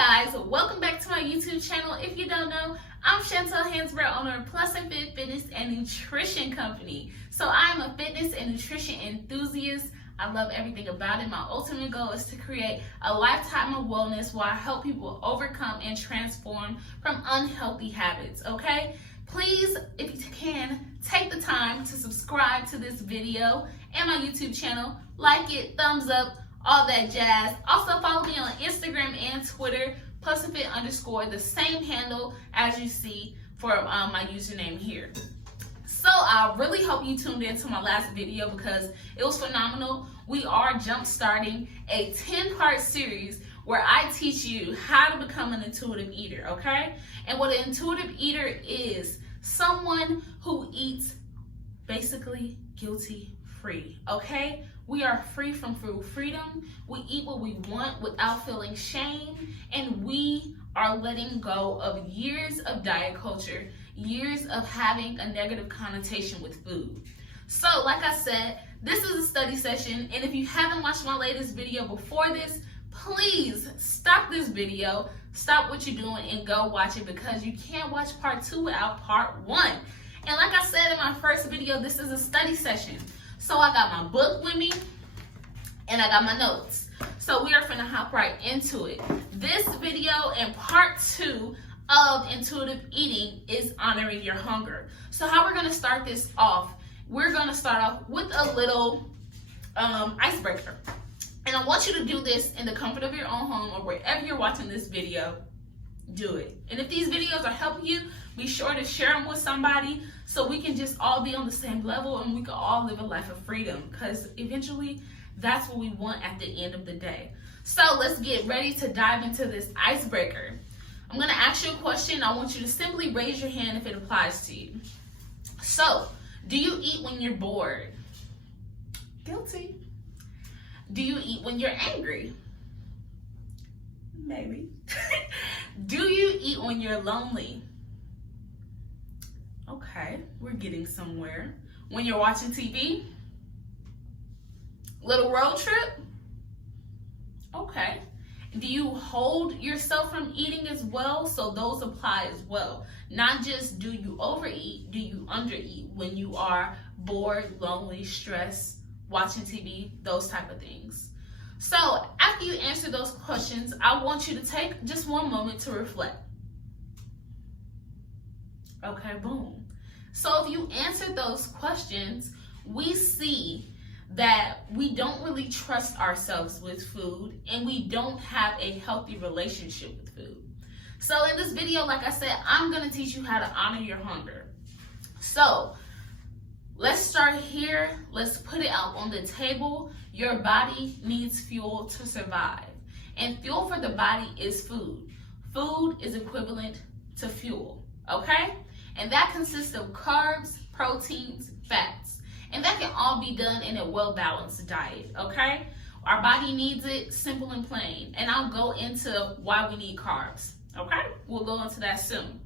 guys, welcome back to my YouTube channel. If you don't know, I'm Chantel Hansbrough, owner of Plus and Fit Fitness and Nutrition Company. So I'm a fitness and nutrition enthusiast. I love everything about it. My ultimate goal is to create a lifetime of wellness while I help people overcome and transform from unhealthy habits, okay? Please, if you can, take the time to subscribe to this video and my YouTube channel, like it, thumbs up, all that jazz. Also follow me on Instagram and Twitter, +fit_, the same handle as you see for my username here. So I really hope you tuned into my last video because it was phenomenal. We are jump starting a 10-part series where I teach you how to become an intuitive eater, okay? And what an intuitive eater is someone who eats basically guilty-free, okay? We are free from food freedom. We eat what we want without feeling shame, and we are letting go of years of diet culture, years of having a negative connotation with food. So, like I said, this is a study session, and if you haven't watched my latest video before this, please stop this video, stop what you're doing, and go watch it because you can't watch part 2 without part 1. And like I said in my first video, this is a study session. So I got my book with me, and I got my notes. So we are finna hop right into it. This video and part 2 of intuitive eating is honoring your hunger. So how we're gonna start this off, we're gonna start off with a little icebreaker. And I want you to do this in the comfort of your own home or wherever you're watching this video, do it. And if these videos are helping you, be sure to share them with somebody so we can just all be on the same level and we can all live a life of freedom, because eventually that's what we want at the end of the day. So let's get ready to dive into this icebreaker. I'm gonna ask you a question. I want you to simply raise your hand if it applies to you. So, do you eat when you're bored? Guilty. Do you eat when you're angry? Maybe. Do you eat when you're lonely? Okay, we're getting somewhere. When you're watching TV? Little road trip? Okay. Do you hold yourself from eating as well? So those apply as well. Not just do you overeat, do you undereat when you are bored, lonely, stressed, watching TV, those type of things. So after you answer those questions, I want you to take just one moment to reflect. Okay, boom. So if you answer those questions, we see that we don't really trust ourselves with food and we don't have a healthy relationship with food. So in this video, like I said, I'm gonna teach you how to honor your hunger. So let's start here. Let's put it out on the table. Your body needs fuel to survive. And fuel for the body is food. Food is equivalent to fuel, okay? And that consists of carbs, proteins, fats. And that can all be done in a well-balanced diet, okay? Our body needs it, simple and plain. And I'll go into why we need carbs, okay? We'll go into that soon.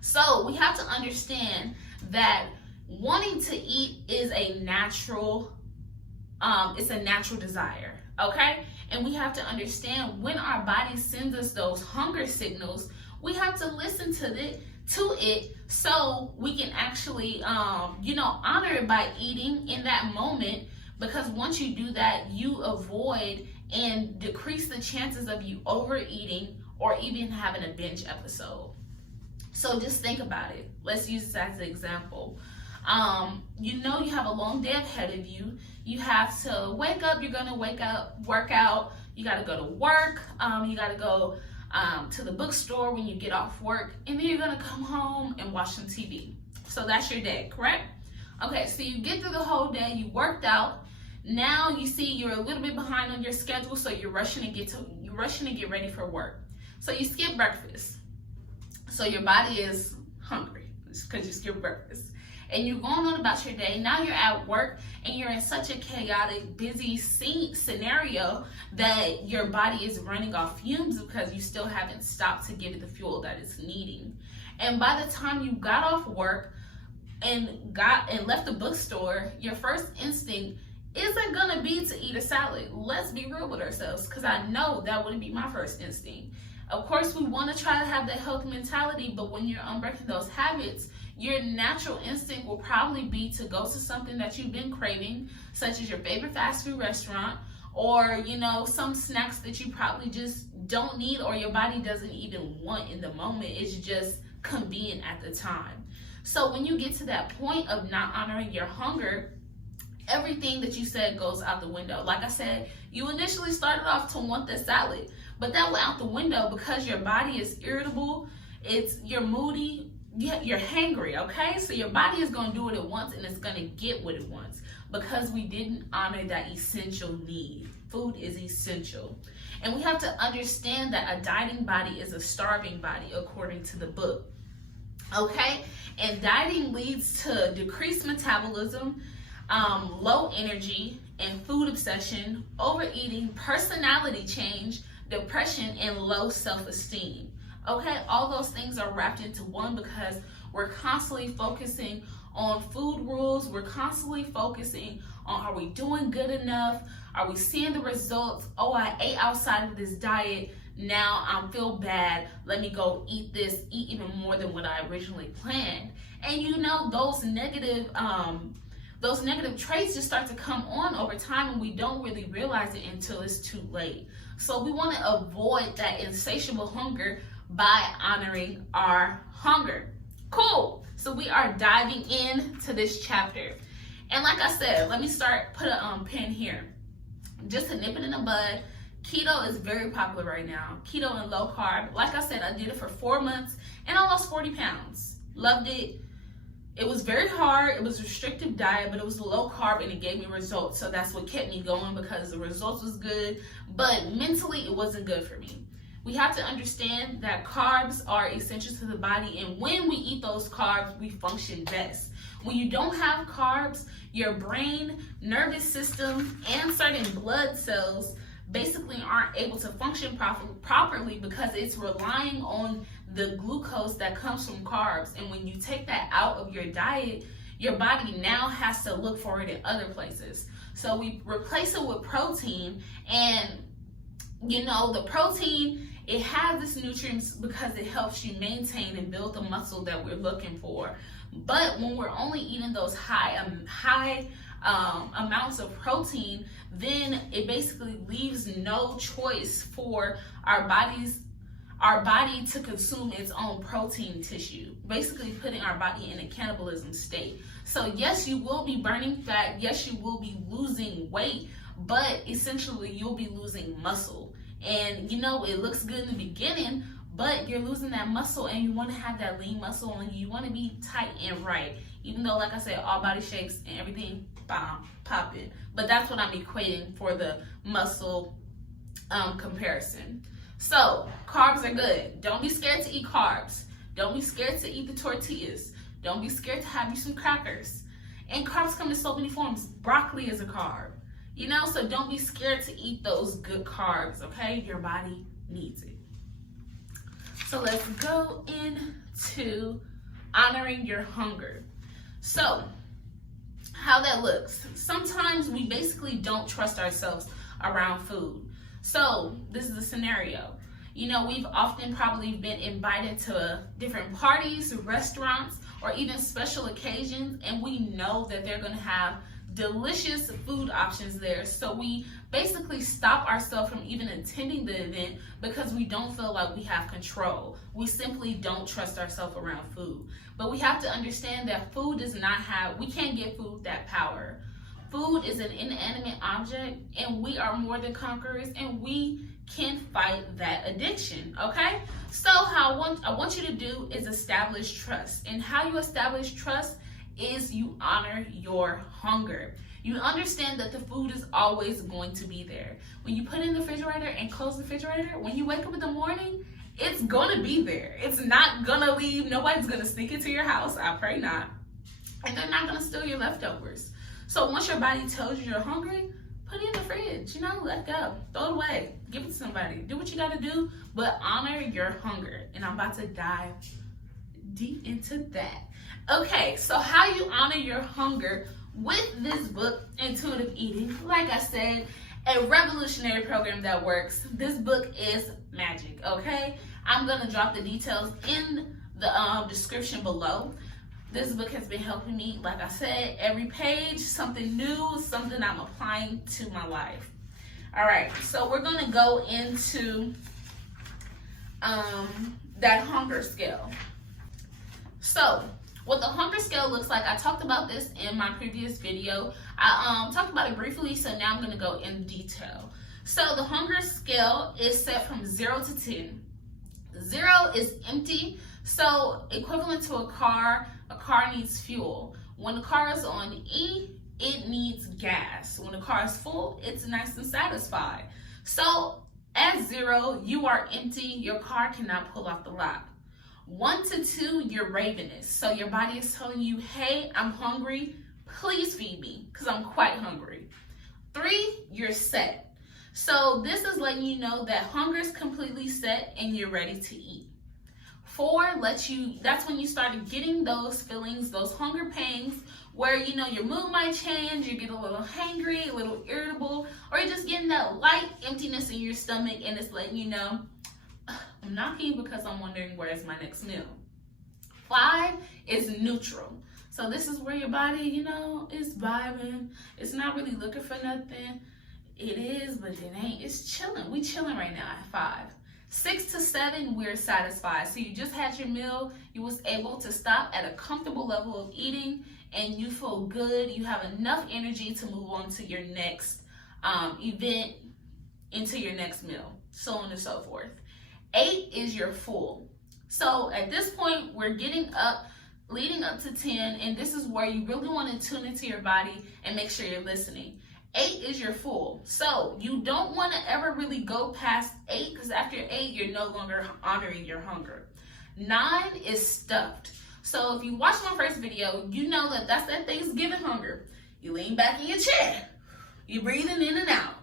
So we have to understand that wanting to eat is a natural, it's a natural desire, okay? And we have to understand when our body sends us those hunger signals, we have to listen to it so we can actually, honor it by eating in that moment, because once you do that, you avoid and decrease the chances of you overeating or even having a binge episode. So just think about it. Let's use this as an example. You have a long day ahead of you. You have to wake up, you're gonna wake up, work out, you gotta go to work, you gotta go to the bookstore when you get off work, and then you're gonna come home and watch some TV. So that's your day, correct? Okay, so you get through the whole day, you worked out, now you see you're a little bit behind on your schedule, so you're rushing to get ready for work. So you skip breakfast. So your body is hungry because you skipped breakfast. And you're going on about your day. Now you're at work and you're in such a chaotic, busy scenario that your body is running off fumes because you still haven't stopped to give it the fuel that it's needing. And by the time you got off work and left the bookstore, your first instinct isn't gonna be to eat a salad. Let's be real with ourselves, because I know that wouldn't be my first instinct. Of course, we want to try to have that healthy mentality, but when you're unbreaking those habits, your natural instinct will probably be to go to something that you've been craving, such as your favorite fast food restaurant, or, you know, some snacks that you probably just don't need or your body doesn't even want in the moment. It's just convenient at the time. So when you get to that point of not honoring your hunger, everything that you said goes out the window. Like I said, you initially started off to want the salad, but that went out the window because your body is irritable, you're moody, you're hangry, okay? So your body is going to do what it wants, and it's going to get what it wants because we didn't honor that essential need. Food is essential. And we have to understand that a dieting body is a starving body, according to the book, okay? And dieting leads to decreased metabolism, low energy, and food obsession, overeating, personality change, depression, and low self-esteem. Okay, all those things are wrapped into one because we're constantly focusing on food rules. We're constantly focusing on, are we doing good enough? Are we seeing the results? Oh, I ate outside of this diet. Now I feel bad. Let me go eat this, eat even more than what I originally planned. And you know, those negative traits just start to come on over time, and we don't really realize it until it's too late. So we want to avoid that insatiable hunger by honoring our hunger. Cool. So we are diving into this chapter. And like I said, let me put a pin here. Just to nip it in the bud, keto is very popular right now. Keto and low carb. Like I said, I did it for 4 months and I lost 40 pounds. Loved it. It was very hard. It was a restrictive diet, but it was low carb and it gave me results. So that's what kept me going because the results was good, but mentally it wasn't good for me. We have to understand that carbs are essential to the body, and when we eat those carbs, we function best. When you don't have carbs, your brain, nervous system, and certain blood cells basically aren't able to function properly because it's relying on the glucose that comes from carbs. And when you take that out of your diet, your body now has to look for it in other places. So we replace it with protein, and you know, the protein, it has this nutrients because it helps you maintain and build the muscle that we're looking for. But when we're only eating those high amounts of protein, then it basically leaves no choice for our body to consume its own protein tissue, basically putting our body in a cannibalism state. So yes, you will be burning fat. Yes, you will be losing weight, but essentially you'll be losing muscle. And you know, it looks good in the beginning, but you're losing that muscle, and you want to have that lean muscle, and you want to be tight and right. Even though, like I said, all body shapes and everything, popping. But that's what I'm equating for the muscle comparison. So carbs are good. Don't be scared to eat carbs. Don't be scared to eat the tortillas. Don't be scared to have you some crackers. And carbs come in so many forms. Broccoli is a carb. You know, so don't be scared to eat those good carbs, okay? Your body needs it. So let's go into honoring your hunger. So how that looks. Sometimes we basically don't trust ourselves around food. So this is the scenario. You know, we've often probably been invited to different parties, restaurants, or even special occasions, and we know that they're going to have delicious food options there. So we basically stop ourselves from even attending the event because we don't feel like we have control. We simply don't trust ourselves around food. But we have to understand that food does not have, we can't give food that power. Food is an inanimate object, and we are more than conquerors, and we can fight that addiction, okay? So how I want you to do is establish trust. And how you establish trust is you honor your hunger. You understand that the food is always going to be there. When you put it in the refrigerator and close the refrigerator, when you wake up in the morning, it's gonna be there. It's not gonna leave. Nobody's gonna sneak into your house. I pray not. And they're not gonna steal your leftovers. So once your body tells you you're hungry, put it in the fridge, you know, let go, throw it away, give it to somebody, do what you gotta do, but honor your hunger. And I'm about to dive deep into that. Okay, so how you honor your hunger with this book, Intuitive Eating, like I said, a revolutionary program that works. This book is magic, okay? I'm gonna drop the details in the description below. This book has been helping me, like I said, every page, something new, something I'm applying to my life. All right, so we're gonna go into that hunger scale. So what the hunger scale looks like, I talked about this in my previous video. I talked about it briefly, so now I'm gonna go in detail. So the hunger scale is set from 0 to 10. 0 is empty, so equivalent to a car needs fuel. When the car is on E, it needs gas. When the car is full, it's nice and satisfied. So at 0, you are empty, your car cannot pull off the lot. 1 to 2, you're ravenous. So your body is telling you, hey, I'm hungry, please feed me, because I'm quite hungry. 3, you're set. So this is letting you know that hunger is completely set and you're ready to eat. 4 that's when you started getting those feelings, those hunger pangs, where your mood might change, you get a little hangry, a little irritable, or you're just getting that light emptiness in your stomach, and it's letting you know, I'm not eating because I'm wondering where's my next meal. 5 is neutral. So this is where your body, is vibing. It's not really looking for nothing. It is, but it ain't. It's chilling. We chilling right now at 5. 6 to 7, we're satisfied. So you just had your meal. You was able to stop at a comfortable level of eating, and you feel good. You have enough energy to move on to your next event, into your next meal, so on and so forth. 8 is your full. So at this point, we're getting up, leading up to 10, and this is where you really want to tune into your body and make sure you're listening. 8 is your full. So you don't want to ever really go past 8, because after 8, you're no longer honoring your hunger. 9 is stuffed. So if you watched my first video, you know that that's that Thanksgiving hunger. You lean back in your chair. You're breathing in and out.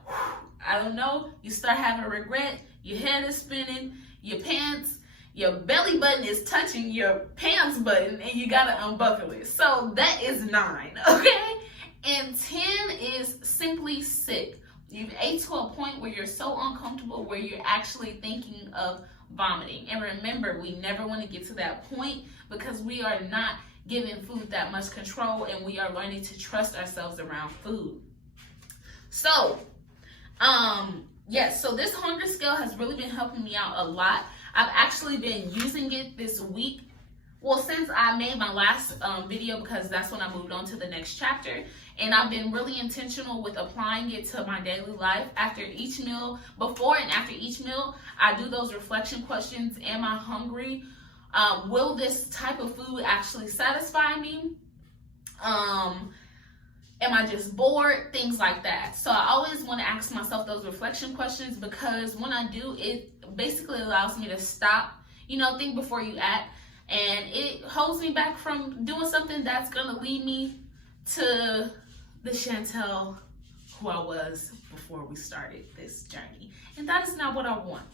I don't know. You start having a regret. Your head is spinning. Your pants, your belly button is touching your pants button, and you gotta unbuckle it. So that is 9, okay? And 10 is simply sick. You've ate to a point where you're so uncomfortable where you're actually thinking of vomiting. And remember, we never want to get to that point, because we are not giving food that much control, and we are learning to trust ourselves around food. So, yes, so this hunger scale has really been helping me out a lot. I've actually been using it this week. Well, since I made my last video, because that's when I moved on to the next chapter. And I've been really intentional with applying it to my daily life. After each meal, before and after each meal, I do those reflection questions. Am I hungry? Will this type of food actually satisfy me? Am I just bored? Things like that. So I always want to ask myself those reflection questions, because when I do, it basically allows me to stop, think before you act. And it holds me back from doing something that's going to lead me to the Chantel who I was before we started this journey. And that is not what I want.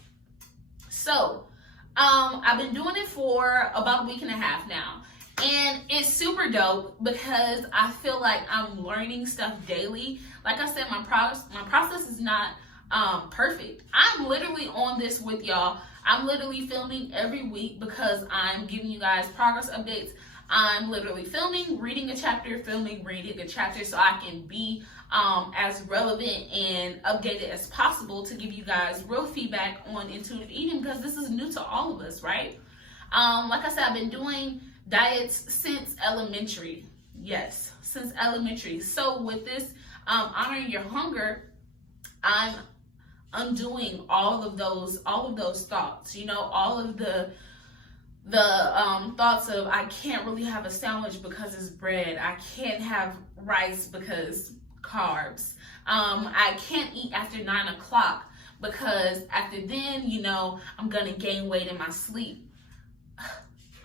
So, I've been doing it for about a week and a half now. And it's super dope, because I feel like I'm learning stuff daily. Like I said, my process is not perfect. I'm literally on this with y'all. I'm literally filming every week, because I'm giving you guys progress updates. I'm literally filming, reading a chapter, filming, reading a chapter, so I can be as relevant and updated as possible to give you guys real feedback on intuitive eating, because this is new to all of us, right? Like I said, I've been doing diets since elementary. Yes, since elementary. So with this honoring your hunger, I'm undoing all of those thoughts, all of the thoughts of, I can't really have a sandwich because it's bread. I can't have rice because carbs. I can't eat after 9 o'clock because after then, I'm gonna gain weight in my sleep.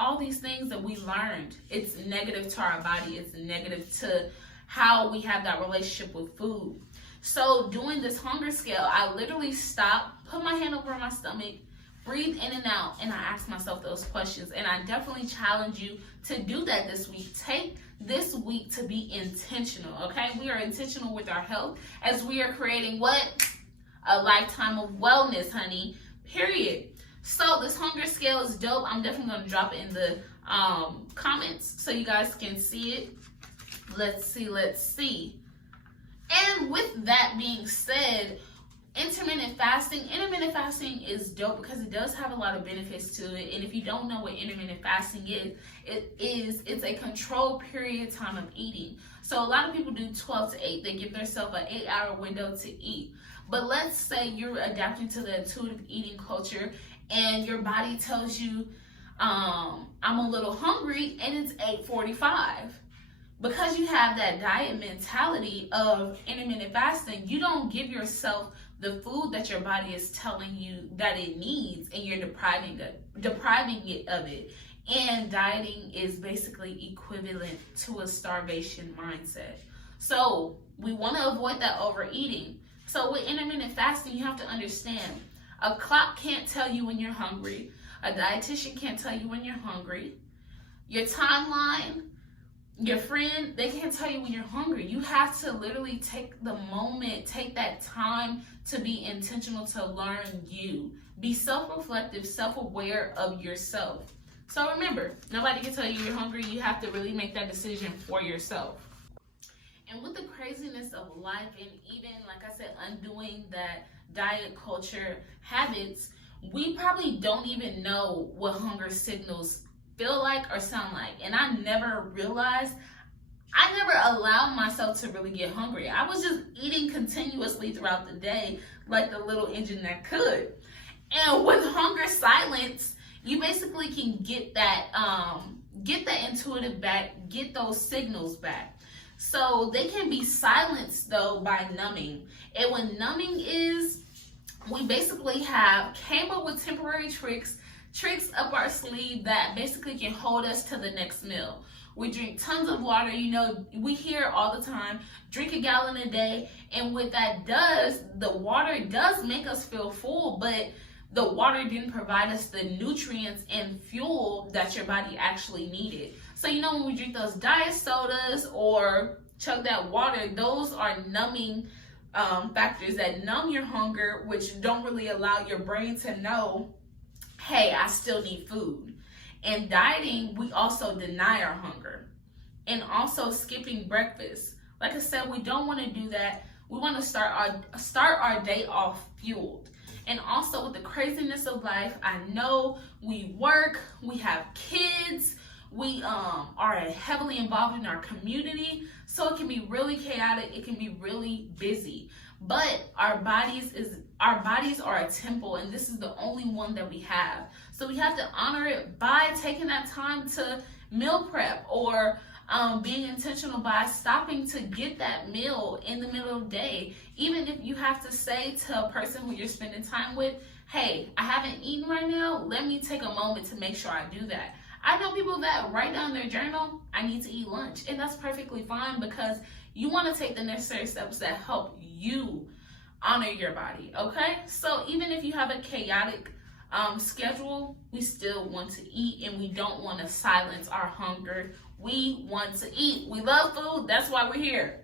All these things that we learned, it's negative to our body. It's negative to how we have that relationship with food. So doing this hunger scale, I literally stopped, put my hand over my stomach breathe in and out, and I ask myself those questions. And I definitely challenge you to do that this week. Take this week to be intentional, okay? We are intentional with our health as we are creating what? A lifetime of wellness, honey, period. So this hunger scale is dope. I'm definitely going to drop it in the comments so you guys can see it. Let's see. And with that being said, intermittent fasting is dope because it does have a lot of benefits to it. And if you don't know what intermittent fasting is, it's a controlled period of time of eating. So a lot of people do 12 to 8. They give themselves an 8-hour window to eat. But let's say you're adapting to the intuitive eating culture and your body tells you, I'm a little hungry, and it's 8:45. Because you have that diet mentality of intermittent fasting, you don't give yourself the food that your body is telling you that it needs, and you're depriving it of it. And dieting is basically equivalent to a starvation mindset. So we want to avoid that overeating. So with intermittent fasting, you have to understand, a clock can't tell you when you're hungry. A dietitian can't tell you when you're hungry. Your timeline, your friend, they can't tell you when you're hungry. You have to literally take the moment, take that time to be intentional, to learn you. Be self-reflective, self-aware of yourself. So remember, nobody can tell you you're hungry. You have to really make that decision for yourself. And with the craziness of life, and even, like I said, undoing that diet culture habits, we probably don't even know what hunger signals feel like or sound like. And I never allowed myself to really get hungry. I was just eating continuously throughout the day like the little engine that could. And with hunger silence, you basically can get that intuitive back, get those signals back. So they can be silenced though by numbing. And what numbing is, we basically came up with temporary tricks up our sleeve that basically can hold us to the next meal. We drink tons of water. You know, we hear all the time, drink a gallon a day. And what that does, the water does make us feel full, but the water didn't provide us the nutrients and fuel that your body actually needed. So, you know, when we drink those diet sodas or chug that water, those are numbing factors that numb your hunger, which don't really allow your brain to know, hey, I still need food. And dieting, we also deny our hunger. And also skipping breakfast. Like I said, we don't want to do that. We want to start our day off fueled. And also with the craziness of life, I know we work, we have kids, we are heavily involved in our community, so it can be really chaotic, it can be really busy. But our bodies are a temple, and this is the only one that we have. So we have to honor it by taking that time to meal prep, or being intentional by stopping to get that meal in the middle of the day. Even if you have to say to a person who you're spending time with, hey, I haven't eaten right now, let me take a moment to make sure I do that. I know people that write down their journal, I need to eat lunch, and that's perfectly fine, because you want to take the necessary steps that help you honor your body, okay? So even if you have a chaotic schedule, we still want to eat, and we don't want to silence our hunger. We want to eat. We love food. That's why we're here.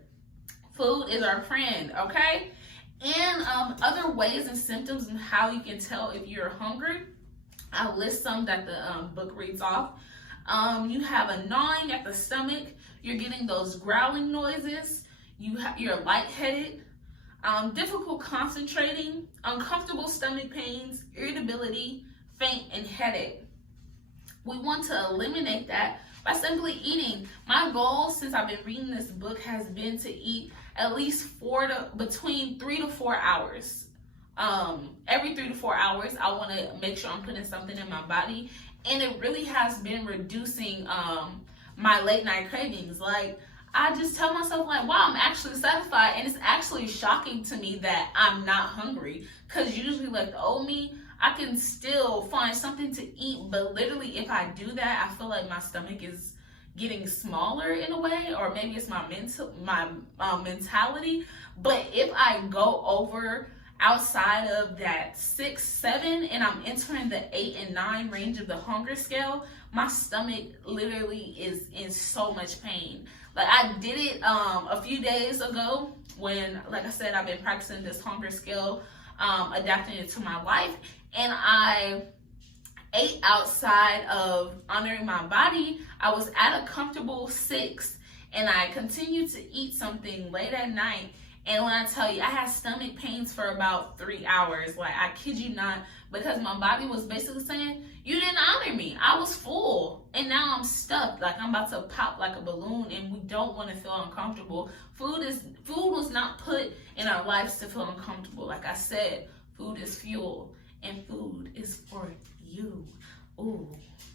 Food is our friend, okay? And other ways and symptoms and how you can tell if you're hungry, I'll list some that the book reads off. You have a gnawing at the stomach. You're getting those growling noises. You're lightheaded. Difficult concentrating, uncomfortable stomach pains, irritability, faint, and headache. We want to eliminate that by simply eating. My goal since I've been reading this book has been to eat at least between 3 to 4 hours. Every 3 to 4 hours, I want to make sure I'm putting something in my body, and it really has been reducing my late night cravings. Like, I just tell myself, like, wow, I'm actually satisfied, and it's actually shocking to me that I'm not hungry, because usually, like the old me, I can still find something to eat, but literally if I do that, I feel like my stomach is getting smaller in a way, or maybe it's my mentality. But if I go over outside of that 6, 7, and I'm entering the 8 and 9 range of the hunger scale, my stomach literally is in so much pain. Like, I did it a few days ago when, like I said, I've been practicing this hunger scale, adapting it to my life, and I ate outside of honoring my body. I was at a comfortable 6, and I continued to eat something late at night. And when I tell you, I had stomach pains for about 3 hours. Like, I kid you not, because my body was basically saying, you didn't honor me. I was full, and now I'm stuffed. Like, I'm about to pop like a balloon, and we don't want to feel uncomfortable. Food was not put in our lives to feel uncomfortable. Like I said, food is fuel, and food is for you. Ooh,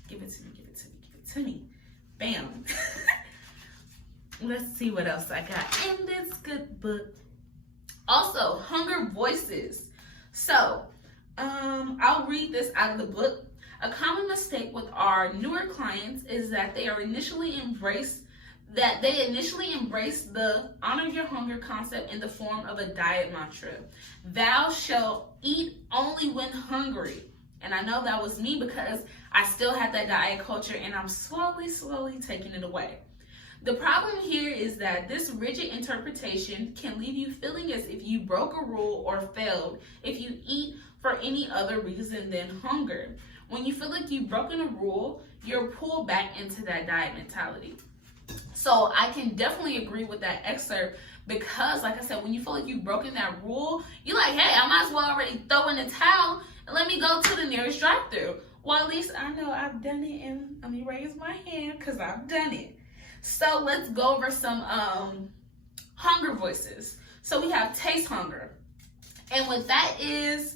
give it to me, give it to me, give it to me. Bam. Let's see what else I got in this good book. Also, hunger voices. So, I'll read this out of the book. A common mistake with our newer clients is that they initially embrace the honor your hunger concept in the form of a diet mantra. Thou shalt eat only when hungry. And I know that was me because I still had that diet culture, and I'm slowly taking it away. The problem here is that this rigid interpretation can leave you feeling as if you broke a rule or failed if you eat for any other reason than hunger. When you feel like you've broken a rule, you're pulled back into that diet mentality. So I can definitely agree with that excerpt, because like I said, when you feel like you've broken that rule, you're like, hey, I might as well already throw in the towel and let me go to the nearest drive-thru. Well, at least I know I've done it, and let me raise my hand because I've done it. So let's go over some hunger voices. So we have taste hunger. And what that is,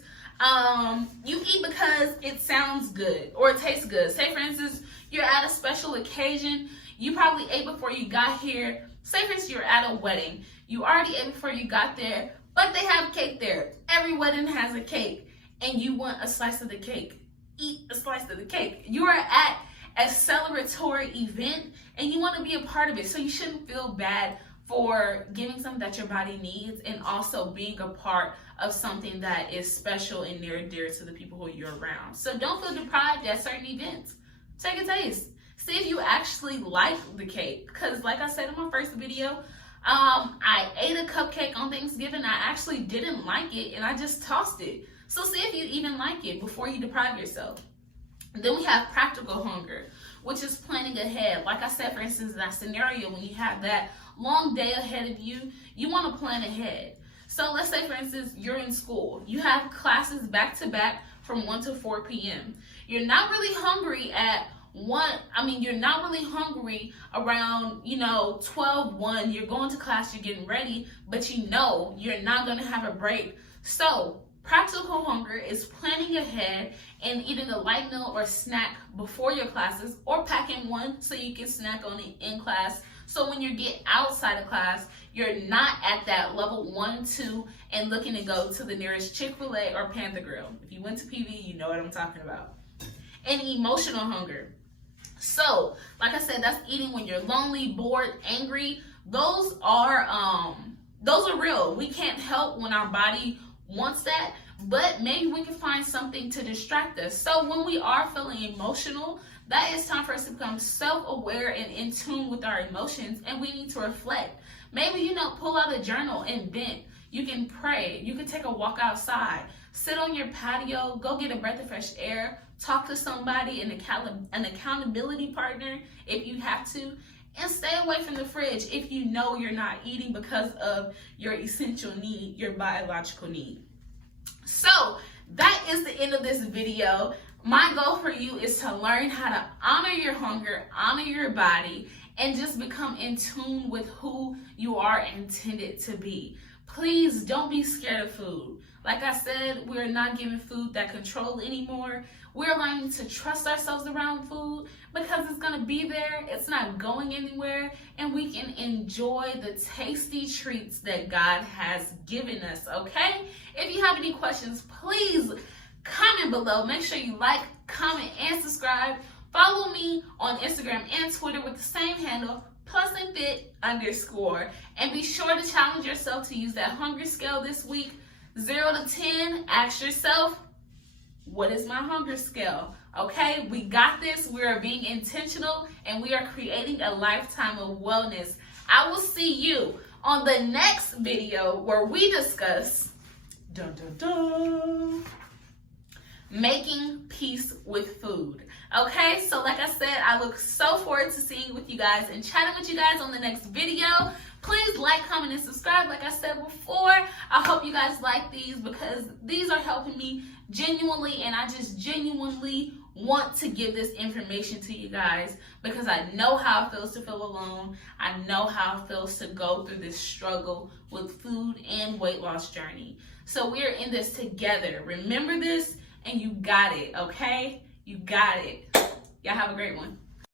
you eat because it sounds good or it tastes good. Say, for instance, you're at a special occasion. You probably ate before you got here. Say, for instance, you're at a wedding. You already ate before you got there, but they have cake there. Every wedding has a cake, and you want a slice of the cake. Eat a slice of the cake. You are at a celebratory event, and you want to be a part of it. So you shouldn't feel bad for giving something that your body needs, and also being a part of something that is special and near and dear to the people who you're around. So don't feel deprived at certain events. Take a taste. See if you actually like the cake. Because like I said in my first video, I ate a cupcake on Thanksgiving. I actually didn't like it, and I just tossed it. So see if you even like it before you deprive yourself. Then we have practical hunger, which is planning ahead. Like I said, for instance, in that scenario, when you have that long day ahead of you, you want to plan ahead. So let's say, for instance, you're in school. You have classes back to back from 1 to 4 p.m. You're not really hungry at you're not really hungry around, 12, 1. You're going to class, you're getting ready, but you're not going to have a break. So practical hunger is planning ahead and eating a light meal or snack before your classes, or packing one so you can snack on it in class. So when you get outside of class, you're not at that level 1, 2, and looking to go to the nearest Chick-fil-A or Panther Grill. If you went to PV, you know what I'm talking about. And emotional hunger. So, like I said, that's eating when you're lonely, bored, angry. Those are real. We can't help when our body wants that, but maybe we can find something to distract us. So when we are feeling emotional, that is time for us to become self-aware and in tune with our emotions, and we need to reflect. Maybe, pull out a journal and vent. You can pray. You can take a walk outside. Sit on your patio. Go get a breath of fresh air. Talk to somebody, an accountability partner if you have to. And stay away from the fridge if you know you're not eating because of your essential need, your biological need. So that is the end of this video. My goal for you is to learn how to honor your hunger, honor your body, and just become in tune with who you are intended to be. Please don't be scared of food. Like I said, we're not giving food that control anymore. We're learning to trust ourselves around food because it's going to be there. It's not going anywhere. And we can enjoy the tasty treats that God has given us, okay? If you have any questions, please comment below. Make sure you like, comment, and subscribe. Follow me on Instagram and Twitter with the same handle, +and_fit_. And be sure to challenge yourself to use that hunger scale this week. 0 to 10, ask yourself, what is my hunger scale? Okay, we got this. We are being intentional and we are creating a lifetime of wellness. I will see you on the next video where we discuss making peace with food. Okay, so like I said, I look so forward to seeing with you guys and chatting with you guys on the next video. Please like, comment, and subscribe. Like I said before, I hope you guys like these because these are helping me genuinely, and I just genuinely want to give this information to you guys because I know how it feels to feel alone. I know how it feels to go through this struggle with food and weight loss journey. So we're in this together. Remember this, and you got it, okay? You got it. Y'all have a great one.